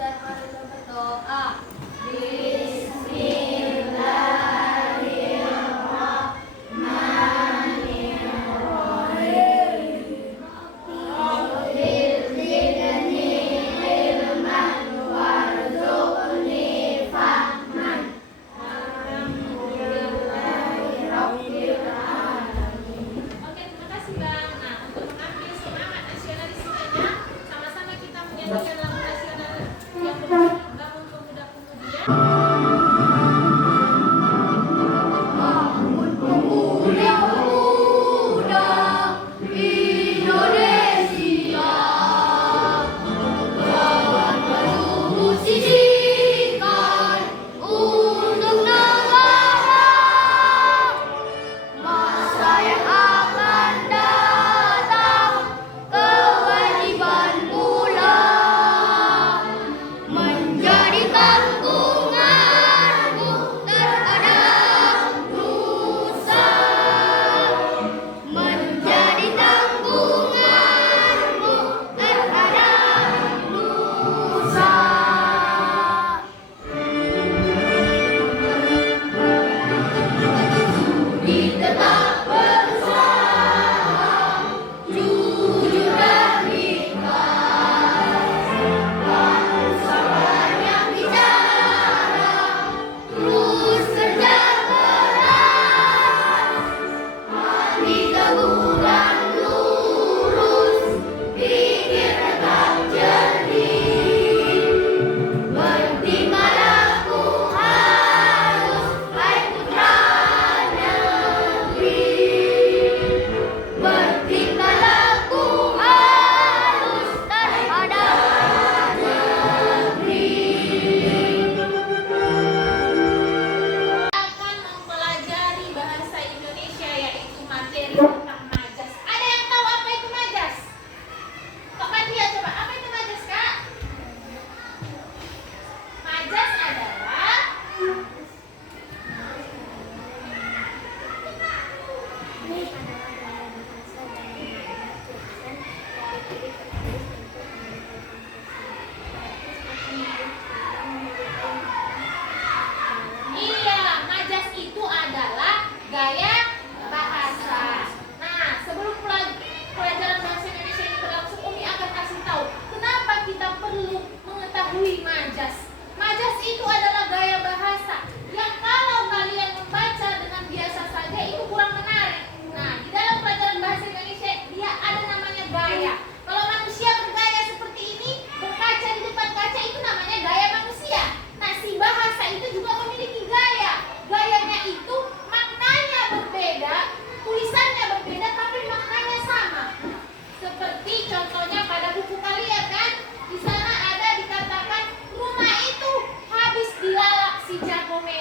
dan mari kita berdoa. Oke, terima kasih Bang. Nah, untuk mengambil semangat nasionalismenya, sama-sama kita menyanyikan lagu nasional yang membangun pemuda-pemudian. Bangun pemuda-pemuda Indonesia, lawan baju sisihkan untuk negara. Masa yang akan datang, kewajiban pula menjadi tanggunganmu terhadap nusa, menjadi tanggunganmu terhadap nusa. Tetap berusaha, jujur dan ikhlas, tak banyak bicara, terus kerja keras, hati teguran lurus, pikir tetap jernih, bertingkah laku halus, hai putra negeri, bertingkah laku halus terhadap negeri. Akan mempelajari bahasa Indonesia, yaitu materi tentang majas. Ada yang tahu apa itu majas? Kak Fatia, coba apa itu majas, Kak? Majas adalah iya, majas itu adalah gaya bahasa. Nah, sebelum pelajaran bahasa Indonesia ini berlangsung, Umi akan kasih tahu kenapa kita perlu mengetahui majas. Majas itu adalah gaya bahasa yang kalau kalian membaca dengan biasa saja itu kurang menarik. Nah, di dalam pelajaran bahasa Indonesia dia ada namanya gaya. Kalau manusia bergaya seperti ini, berkaca di depan kaca, itu namanya gaya manusia. Nah, si bahasa itu juga memiliki gaya. Gayanya itu maknanya berbeda, tulisannya berbeda, tapi maknanya sama. Seperti contohnya pada buku kalian kan, di sana ada dikatakan rumah itu habis dilalap si jago merah.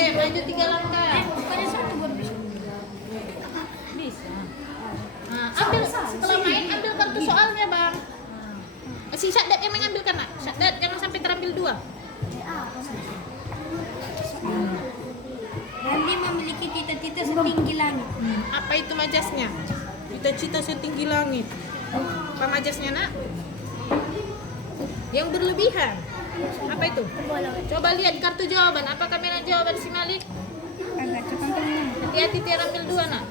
Oke, maju 3 langkah. Bukannya satu buat bisa. Bisa. Nah, ambil setelah main ambil kartu soalnya, Bang. Si Syakdat yang mengambilkan, Nak. Syakdat jangan sampai terambil 2. Randi memiliki cita-cita setinggi langit. Apa itu majasnya? Cita-cita setinggi langit. Apa majasnya, Nak? Yang berlebihan. Apa itu? Coba lihat kartu jawaban. Apa kamera jawaban si Malik? Agak cepat ini. Hati-hati terambil 2, Nak.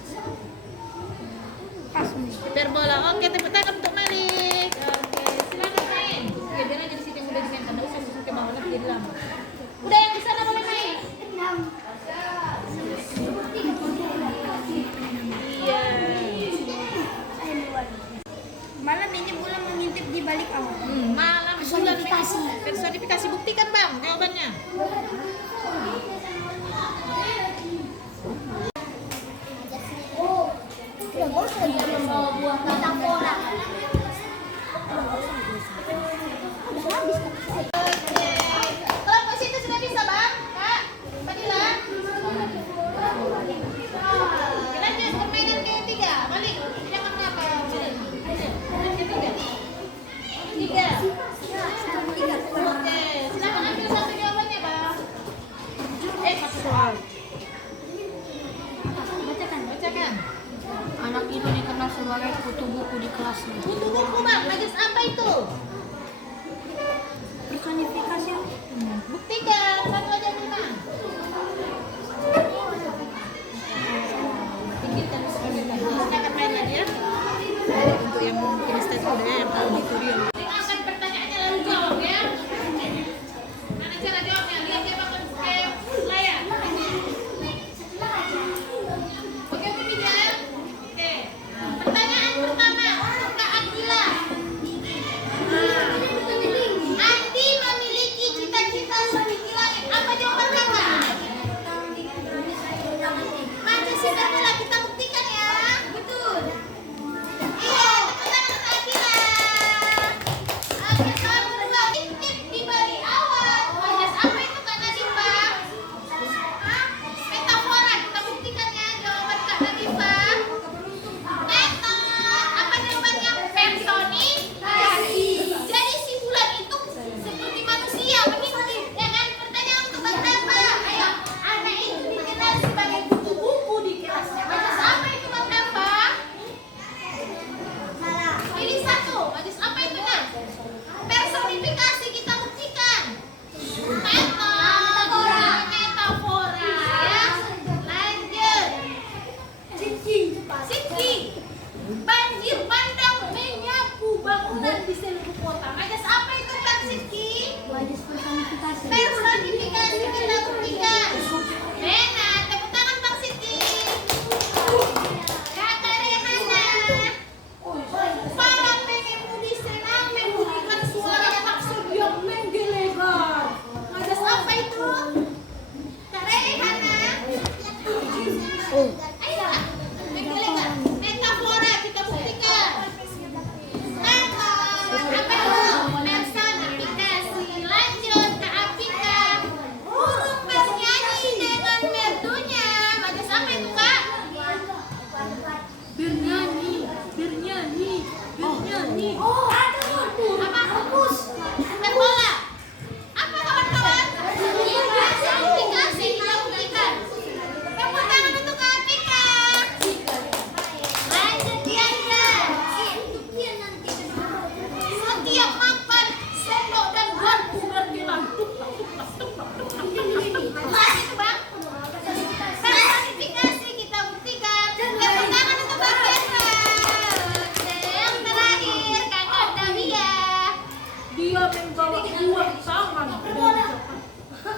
Pas nih. Hiperbola. Oke, tepuk tangan untuk Malik. Oke, silakan main. Oke, biar aja di situ yang udah dimainkan. Nggak usah susun ke bawah nanti jadi lama. Udah yang di sana boleh main. Iya. Malam ini bulan mengintip di balik awan. Malam Personifikasi. personifikasi. Buktikan, Bang, jawabannya. Buah metafora. Kelompok situ sudah bisa, Bang? Kak? Fadila? Lanjut permainan ketiga. Malik, jangan apa? Ketiga. 3. Oke, silakan ambil satu jawabannya, Bang. Soal. Bacakan. Anak itu dikenal sebagai kutu buku di kelasnya. Kutu buku, Bang. Majas apa itu? Personifikasi. Buktikan. 1 aja menang. Pinggirkan, silakan main lagi ya. Untuk yang kinesthesia yang auditorium. Dengarkan pertanyaannya lalu jawab ya. Mana cara jawabnya? Lihat dia bangun ke layar. Oke, Widya. Oke. Pertanyaan pertama untuk Kak Akila. Andi memiliki cita-cita setinggi langit. Apa jawaban Kakak? Maju sini bola kita buktikan ya. Betul. Iya, tepuk tangan untuk Akila. Oke, soal kedua. Intip di balik awan. Majas apa itu Kak Nadifa? Hah? Metafora. Kita buktikan ya jawaban Kak Nadifa. Apa jawabannya? Personifikasi. Jadi si bulan itu seperti manusia mengintip. Ya kan? Pertanyaan untuk Bang Tamba. Ayo, anak itu dikenal sebagai kutu buku di kelasnya. Majas apa itu Bang Tamba? Salah. Pilih satu. Majas apa itu Nak? Personifikasi kita buktikan. Metafora. Ya. Lanjut. Siki. Banjir bandang menyapu bangunan di seluruh kota. Majas apa itu Kak Siki? Wajah personifikasi. Personifikasi kita buktikan. Rena, tepuk tangan Bang Siti. Kakak Rehana. Para pengemudi senang membunyikan suara klakson yang menggelegar. Majas apa itu? Kak Rehana. Ayo, menggelegar. Metafora kita buktikan. Apa itu? Personifikasi. Lanjut Kak Apika. Burung bernyanyi dengan merdunya. Majas apa itu Kak? Bernyanyi. Apa? Main bola. Apa kawan-kawan? Personifikasi kita buktikan. Tepuk tangan untuk Kak Apika. Lanjut Diandra. Setiap makan sendok dan garpu bergelang. Apa itu Bang? Personifikasi kita buktikan. Tepuk tangan untuk Bang Kendra. Oke, yang terakhir Kakak Davia. Dia membawa buah tangan dari Jakarta.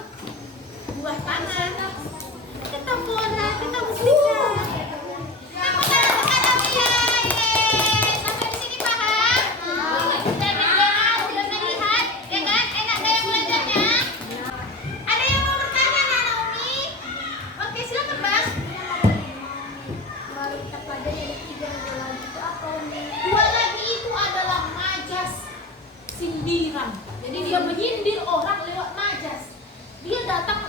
Buah tangan. Kita bola, kita buktikan. Tepuk tangan untuk Kak Davia. Yeay. Sampai di sini paham? Sudah melihat? Ya kan? Enak gaya belajarnya? Ada yang mau bertanya, Nana Naomi? Oke, silakan Bang. Dua lagi itu adalah majas sindiran. Jadi dia menyindir orang lewat majas. Dia datang